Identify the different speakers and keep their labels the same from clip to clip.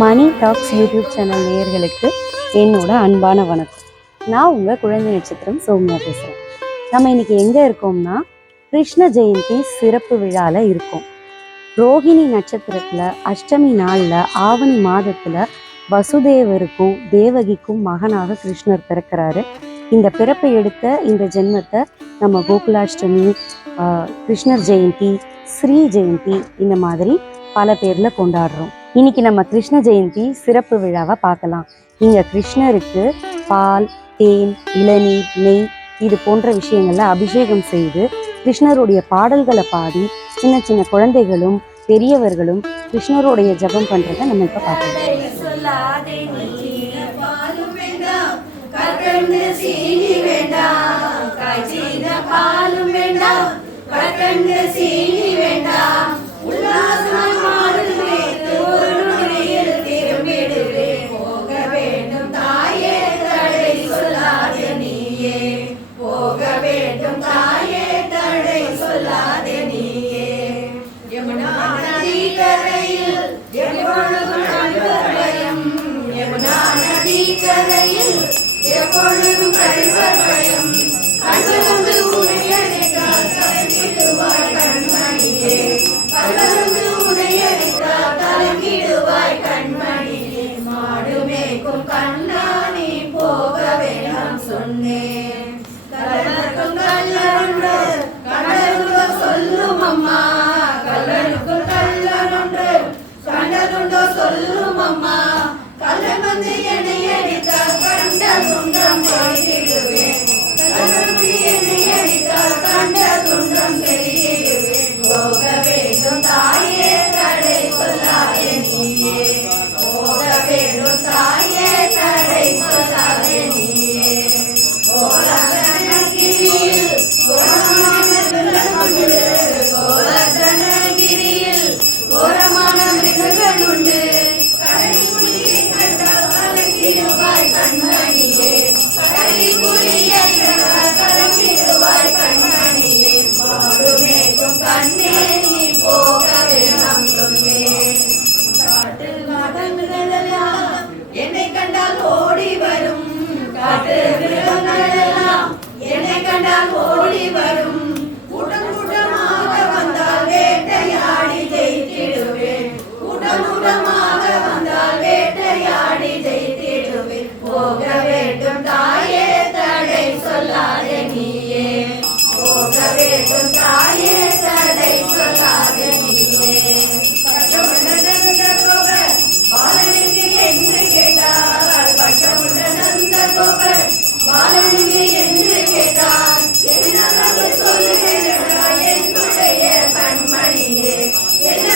Speaker 1: மணி tax YouTube channel நேயர்களுக்கு என்னோட அன்பான வணக்கம். நான் உங்கள் குழந்தை நட்சத்திரம் சோம்யா பேசுகிறேன் நம்ம இன்னைக்கு எங்கே இருக்கோம்னா கிருஷ்ண ஜெயந்தி சிறப்பு விழாவில் இருக்கோம். ரோஹிணி நட்சத்திரத்தில் அஷ்டமி நாளில் ஆவணி மாதத்தில் வசுதேவருக்கும் தேவகிக்கும் மகனாக கிருஷ்ணர் பிறக்கிறாரு. இந்த பிறப்பை எடுத்த இந்த ஜென்மத்தை நம்ம கோகுலாஷ்டமி கிருஷ்ணர் ஜெயந்தி ஸ்ரீ ஜெயந்தி இந்த மாதிரி பல பேரில் கொண்டாடுறோம். இன்னைக்கு நம்ம கிருஷ்ண ஜெயந்தி சிறப்பு விழாவை பார்க்கலாம். இங்க கிருஷ்ணருக்கு பால் தேன் இளநீர் நெய் இது போன்ற விஷயங்களை அபிஷேகம் செய்து கிருஷ்ணருடைய பாடல்களை பாடி சின்ன சின்ன குழந்தைகளும் பெரியவர்களும் கிருஷ்ணருடைய ஜெபம் பண்றதை நம்ம இப்ப பார்க்கலாம்.
Speaker 2: மாடு மேய்க்கும் கண்ணாணி போக வேண்டாம் சொன்னேன் கல்லனுக்கும் கல்லருண்டு கண்டதுண்டோ சொல்லும் அம்மா. கல்லனுக்கும் கல்லருண்டு கண்டதுண்டோ சொல்லும் அம்மா. கல்லன் வந்து என்னை அடித்தால் கண்ட துண்டம் செய்திடுவேன் கல்லன் வந்து என்னை அடித்தால் கண்ட துண்டம் செய்திடுவேன் போக வேண்டும் தாயே தடை சொல்லாதே நீயே. போக வேண்டும் தாயே கண்ணே நீ போக வேணாம் சொன்னேன் காட்டு மதங்களெல்லாம் என்னை கண்டால் ஓடி வரும். காட்டு மிருகங்களெல்லாம் என்னை கண்டால் ஓடி வரும். கோபர் என்று கேட்டார். என்னவென்று சொல்லுகிறடா என்னுடைய கண்மணியே என்னவென்று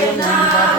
Speaker 2: Amen.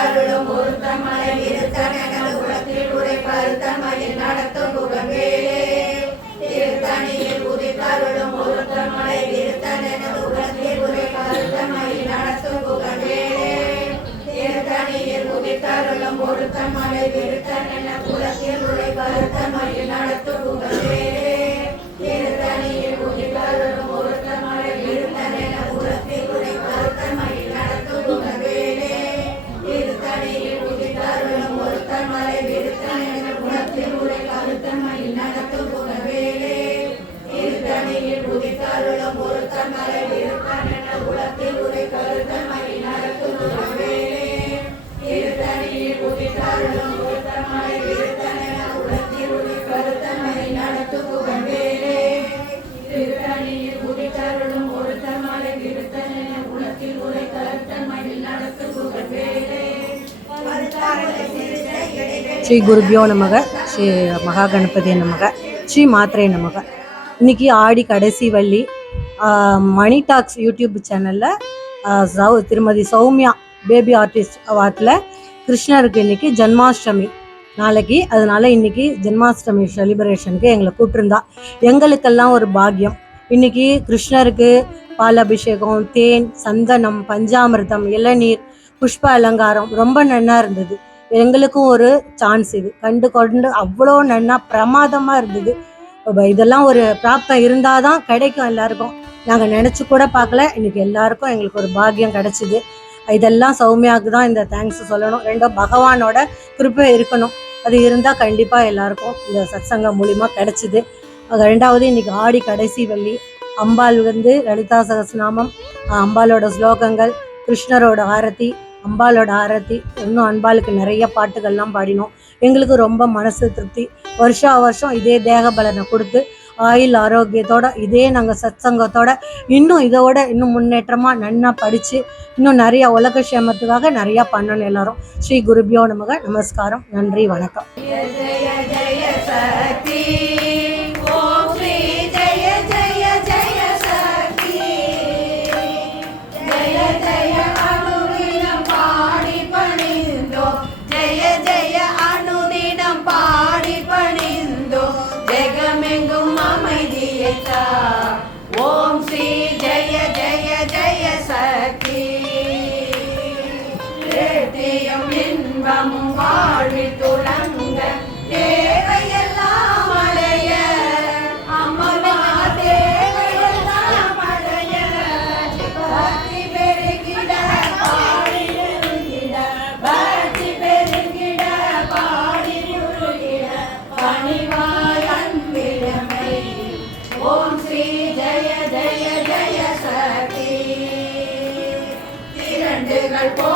Speaker 2: திருத்தணியில் உதித்தருளும் ஒருத்தன் மலை விருத்தன் என குலத்தில் உரை கருத்தன் மயில் நடத்தும் புகழ்வேலே திருத்தணியில் உதித்தருளும் ஒருத்தன் மலை விருத்தன் என குலத்தில் உரை கருத்தன் மயில் நடத்தும் புகழ்வேலே திருத்தணியில் உதித்தருளும் ஒருத்தன் மலை விருத்தன் என உலகில் உரை
Speaker 3: ஸ்ரீ குருபியோ நமக ஸ்ரீ மகா கணபதி நமக ஸ்ரீ மாத்திரை நமக. இன்னைக்கு ஆடி கடைசி வள்ளி மணி டாக்ஸ் யூடியூப் சேனலில் சௌ திருமதி சௌமியா பேபி ஆர்டிஸ்ட் அவார்டில் கிருஷ்ணருக்கு இன்னைக்கு ஜன்மாஷ்டமி. நாளைக்கு அதனால இன்னைக்கு ஜென்மாஷ்டமி செலிப்ரேஷனுக்கு எங்களை கூப்பிட்டுருந்தா. எங்களுக்கெல்லாம் ஒரு பாக்கியம். இன்னைக்கு கிருஷ்ணருக்கு பால் அபிஷேகம் தேன் சந்தனம் பஞ்சாமிர்தம் இளநீர் புஷ்ப அலங்காரம் ரொம்ப நன்னா இருந்தது. எங்களுக்கும் ஒரு சான்ஸ் இது. கண்டு கொண்டு அவ்வளோ நன்னா பிரமாதமாக இருந்தது. இதெல்லாம் ஒரு பிராப்தம் இருந்தால் தான் கிடைக்கும் எல்லாருக்கும். நாங்கள் நினச்சி கூட பார்க்கல. இன்னைக்கு எல்லாருக்கும் எங்களுக்கு ஒரு பாக்கியம் கிடைச்சிது. இதெல்லாம் சௌமியாவுக்கு தான் இந்த தேங்க்ஸ் சொல்லணும். ரெண்டும் பகவானோட கிருப்பை இருக்கணும். அது இருந்தால் கண்டிப்பாக எல்லாருக்கும் இந்த சத்சங்கம் மூலிமா கிடைச்சிது. அது ரெண்டாவது இன்னைக்கு ஆடி கடைசி வெள்ளி. அம்பாள் வந்து லலிதா சகசநாமம் அம்பாளோட ஸ்லோகங்கள் கிருஷ்ணரோட ஆரத்தி அம்பாளோட ஆரத்தி இன்னும் அம்பாளுக்கு நிறைய பாட்டுகள்லாம் பாடினோம். எங்களுக்கு ரொம்ப மனசு திருப்தி. வருஷா வருஷம் இதே தேக பலனை கொடுத்து ஆயுள் ஆரோக்கியத்தோட இதே நாங்கள் சத்சங்கத்தோட இன்னும் இதோட இன்னும் முன்னேற்றமாக நன்னா படித்து இன்னும் நிறைய உலக சேமத்துக்காக நிறையா பண்ணணும் எல்லாரும். ஸ்ரீ குருபியோ நமக. நமஸ்காரம். நன்றி வணக்கம்.
Speaker 2: இன்பம் வாழ்வில் துளங்க தேவையெல்லாம் அடைய. அம்மா தேவையெல்லாம் அடைய. பக்தி பெருகிட பாடிருகிட பக்தி பெருகிட பாடிருகிட. பணிவாய் அன்பிடமை. ஓம் ஸ்ரீ ஜய ஜய ஜய சகி திரண்டுகள் போ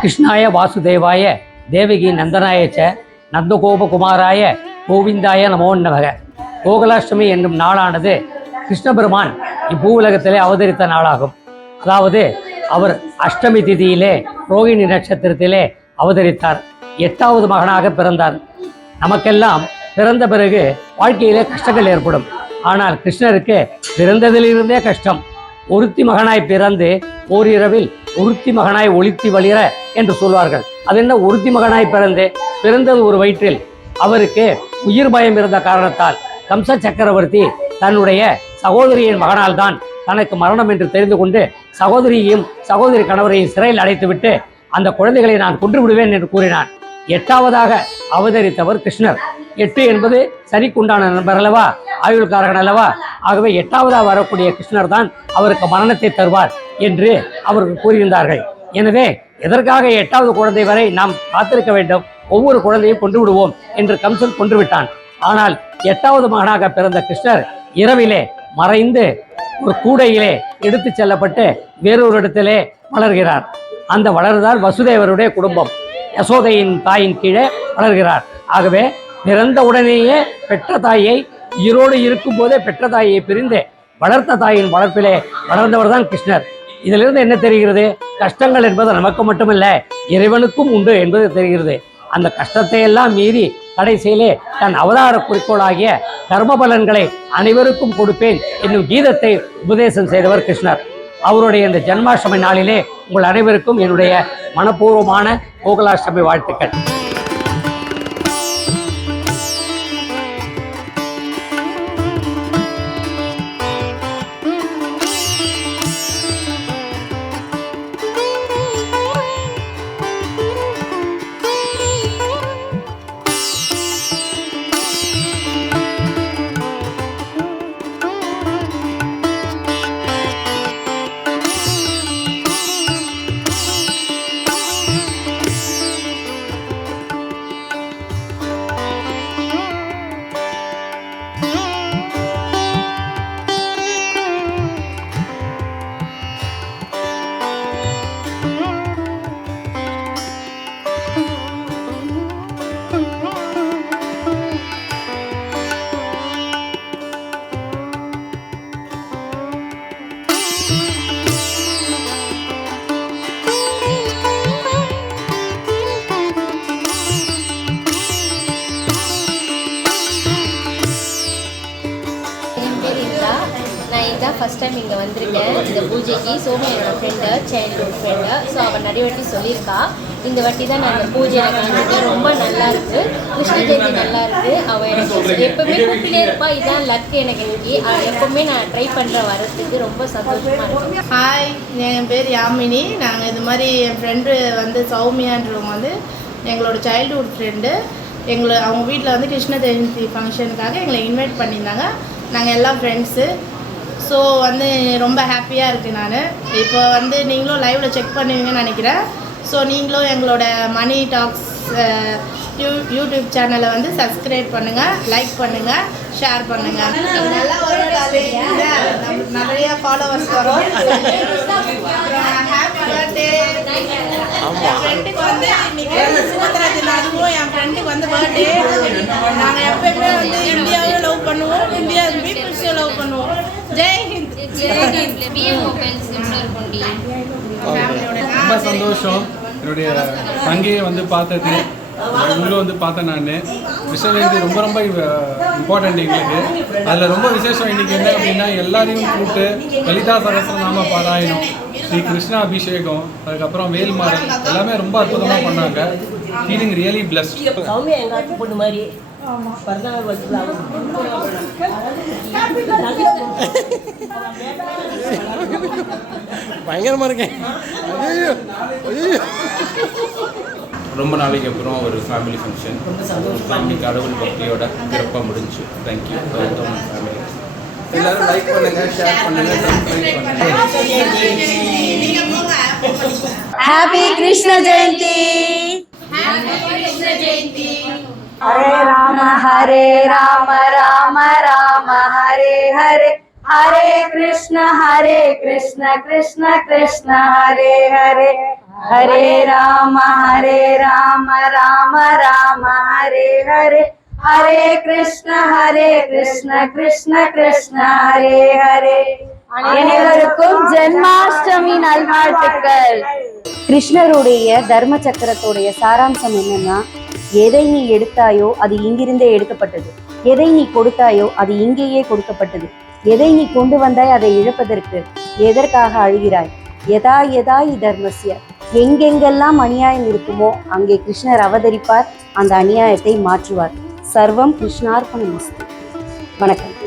Speaker 4: கிருஷ்ணாய வாசுதேவாய தேவகி நந்தனாய ச நந்தகோபகுமாராய கோவிந்தாய நமோ நமக கோகுலாஷ்டமி என்னும் நாளானது கிருஷ்ண பெருமான் இப்பூவுலகத்திலே அவதரித்த நாளாகும். அதாவது அவர் அஷ்டமி திதியிலே ரோகிணி நட்சத்திரத்திலே அவதரித்தார். எட்டாவது மகனாக பிறந்தார். நமக்கெல்லாம் பிறந்த பிறகு வாழ்க்கையிலே கஷ்டங்கள் ஏற்படும். ஆனால் கிருஷ்ணருக்கு பிறந்ததிலிருந்தே கஷ்டம். ஒருத்தி மகனாய் பிறந்து ஓரிரவில் ஒருத்தி மகனாய் ஒளித்தி வளிர என்று சொல்வார்கள். அது என்ன? ஒருத்தி மகனாய் பிறந்து பிறந்தது ஒரு வயிற்றில். அவருக்கு உயிர் பயம் இருந்த காரணத்தால். கம்ச சக்கரவர்த்தி தன்னுடைய சகோதரியின் மகனால் தான் தனக்கு மரணம் என்று தெரிந்து கொண்டு சகோதரியையும் சகோதரி கணவரையும் சிறையில் அடைத்துவிட்டு அந்த குழந்தைகளை நான் கொன்று விடுவேன் என்று கூறினான். எட்டாவதாக அவதரித்தவர் கிருஷ்ணர். எட்டு என்பது சரிக்குண்டான நண்பர் அல்லவா? ஆயுள்காரகன் அல்லவா? ஆகவே எட்டாவதாக வரக்கூடிய கிருஷ்ணர் தான் அவருக்கு மரணத்தை தருவார் என்று அவர்கள் கூறியிருந்தார்கள். எனவே எதற்காக எட்டாவது குழந்தை வரை நாம் காத்திருக்க வேண்டும்? ஒவ்வொரு குழந்தையும் கொண்டு விடுவோம் என்று கம்சன் கொன்று விட்டான் ஆனால் எட்டாவது மகனாக பிறந்த கிருஷ்ணர் இரவிலே மறைந்து ஒரு கூடையிலே எடுத்துச் செல்லப்பட்டு வேறொரு இடத்திலே வளர்கிறார். அந்த வளர்ந்தால் வசுதேவருடைய குடும்பம். யசோதையின் தாயின் கீழே வளர்கிறார். ஆகவே பிறந்த உடனேயே பெற்ற தாயை உயிரோடு இருக்கும்போதே பெற்ற தாயை பிரிந்து வளர்த்த தாயின் வளர்ப்பிலே வளர்ந்தவர் தான் கிருஷ்ணர். இதிலிருந்து என்ன தெரிகிறது? கஷ்டங்கள் என்பது நமக்கு மட்டுமல்ல இறைவனுக்கும் உண்டு என்பது தெரிகிறது. அந்த கஷ்டத்தை எல்லாம் மீறி கடைசியிலே தன் அவதார குறிக்கோளாகிய கர்ம பலன்களை அனைவருக்கும் கொடுப்பேன் என்னும் கீதத்தை உபதேசம் செய்தவர் கிருஷ்ணர். அவருடைய இந்த ஜன்மாஷ்டமி நாளிலே உங்கள் அனைவருக்கும் என்னுடைய மனப்பூர்வமான கோகுலாஷ்டமி வாழ்த்துக்கள்.
Speaker 5: நான் இதான் ஃபஸ்ட் டைம் இங்கே வந்திருக்கேன். இந்த பூஜைக்கு சோமி என்னோட ஃப்ரெண்டு சைல்ட்ஹுட் ஃப்ரெண்டு ஸோ அவள் நிறைய வாட்டி சொல்லியிருக்கா. இந்த வாட்டி தான் நான் இந்த பூஜையில் கலந்துருக்கேன் ரொம்ப நல்லா இருக்கு. கிருஷ்ண ஜெயந்தி நல்லா இருக்கு. அவள் எனக்கு எப்பவுமே கூப்பிட்டே இருப்பா. இதான் லக் எனக்கு இன்னைக்கு எப்பவுமே நான் ட்ரை பண்ணுறேன் வரதுக்கு ரொம்ப சந்தோஷமா இருக்கு.
Speaker 6: ஹாய் என் பேர் யாமினி. நாங்கள் இது மாதிரி என் ஃப்ரெண்டு வந்து சௌமியான்றவங்க வந்து எங்களோட சைல்டுஹுட் ஃப்ரெண்டு எங்களை அவங்க வீட்டில் வந்து கிருஷ்ண ஜெயந்தி ஃபங்க்ஷனுக்காக எங்களை இன்வைட் பண்ணியிருந்தாங்க. நாங்கள் எல்லாம் ஃப்ரெண்ட்ஸு ஸோ வந்து ரொம்ப ஹாப்பியாக இருக்குது நான். இப்போ வந்து நீங்களும் லைவில் செக் பண்ணுவீங்கன்னு நினைக்கிறேன். ஸோ நீங்களும் எங்களோட மணி டாக்ஸ் யூ யூடியூப் சேனலை வந்து சப்ஸ்கிரைப் பண்ணுங்கள் லைக் பண்ணுங்கள் ஷேர் பண்ணுங்கள் நல்லா வரும் நிறைய ஃபாலோவர்ஸ் வரும். ஹாப்பி பர்த்டே என் ஃப்ரெண்டுக்கு வந்து இன்னைக்கு சுதந்திர தினம். அதுவும் என் ஃப்ரெண்டுக்கு வந்து பர்த்டே நாங்கள் எப்பயுமே வந்து இந்தியாவையும் லவ் பண்ணுவோம். இந்தியா பீப்புள்ஸையும் லவ் பண்ணுவோம். ஜெய் ஹிந்த்.
Speaker 7: ரொம்ப சந்தோஷம். என்னுடைய தங்கையை வந்து பார்த்தது இவங்களும் வந்து பார்த்தேன் நான். விஷயம் ரொம்ப ரொம்ப இம்பார்ட்டண்ட் எங்களுக்கு. அதில் ரொம்ப விசேஷம் இன்னைக்கு என்ன அப்படின்னா எல்லாரையும் கூப்பிட்டு லலிதா சகஸ்ரநாம பாராயணம் ஸ்ரீ கிருஷ்ணா அபிஷேகம் அதுக்கப்புறம் வேல்மாறல் எல்லாமே ரொம்ப அற்புதமாக பண்ணாங்க. ஃபீலிங் ரியலி பிளஸ்ட்
Speaker 8: பொண்ணு மாதிரி.
Speaker 9: பயங்கரமா இருக்கேன். ரொம்ப நாளைக்கு அப்புறம் ஒரு ஃபேமிலி ஃபங்க்ஷன் ஃபேமிலி கடவுள் பக்தியோட சிறப்பாக முடிஞ்சு. தேங்க்யூ ஃபேமிலி எல்லாரும் லைக் பண்ணுங்க ஷேர் பண்ணுங்க சப்ஸ்கிரைப் பண்ணுங்க.
Speaker 1: ஹாப்பி கிருஷ்ண ஜெயந்தி ஹரே ராம ஹரே ராம ராம ராம ஹரே ஹரே ஹரே கிருஷ்ண ஹரே கிருஷ்ண கிருஷ்ண கிருஷ்ண ஹரே ஹரே ஹரே ராம ஹரே ராம ராம ராம ஹரே ஹரே ஹரே கிருஷ்ண ஹரே கிருஷ்ண கிருஷ்ண கிருஷ்ண ஹரே ஹரே அனைவருக்கும் ஜென்மாஷ்டமி நல்வாழ்த்துக்கள் கிருஷ்ணருடைய தர்ம சக்கரத்துடைய சாராம்சம் என்னன்னா எதை நீ எடுத்தாயோ அது இங்கிருந்தே எடுக்கப்பட்டது. எதை நீ கொடுத்தாயோ அது இங்கேயே கொடுக்கப்பட்டது. எதை நீ கொண்டு வந்தாய் அதை இழப்பதற்கு எதற்காக அழுகிறாய்? எதா எதா தர்மசிய எங்கெங்கெல்லாம் அநியாயம் இருக்குமோ அங்கே கிருஷ்ணர் அவதரிப்பார் அந்த அநியாயத்தை மாற்றுவார். சர்வம் கிருஷ்ணார்ப்பணமஸ்து வணக்கம்.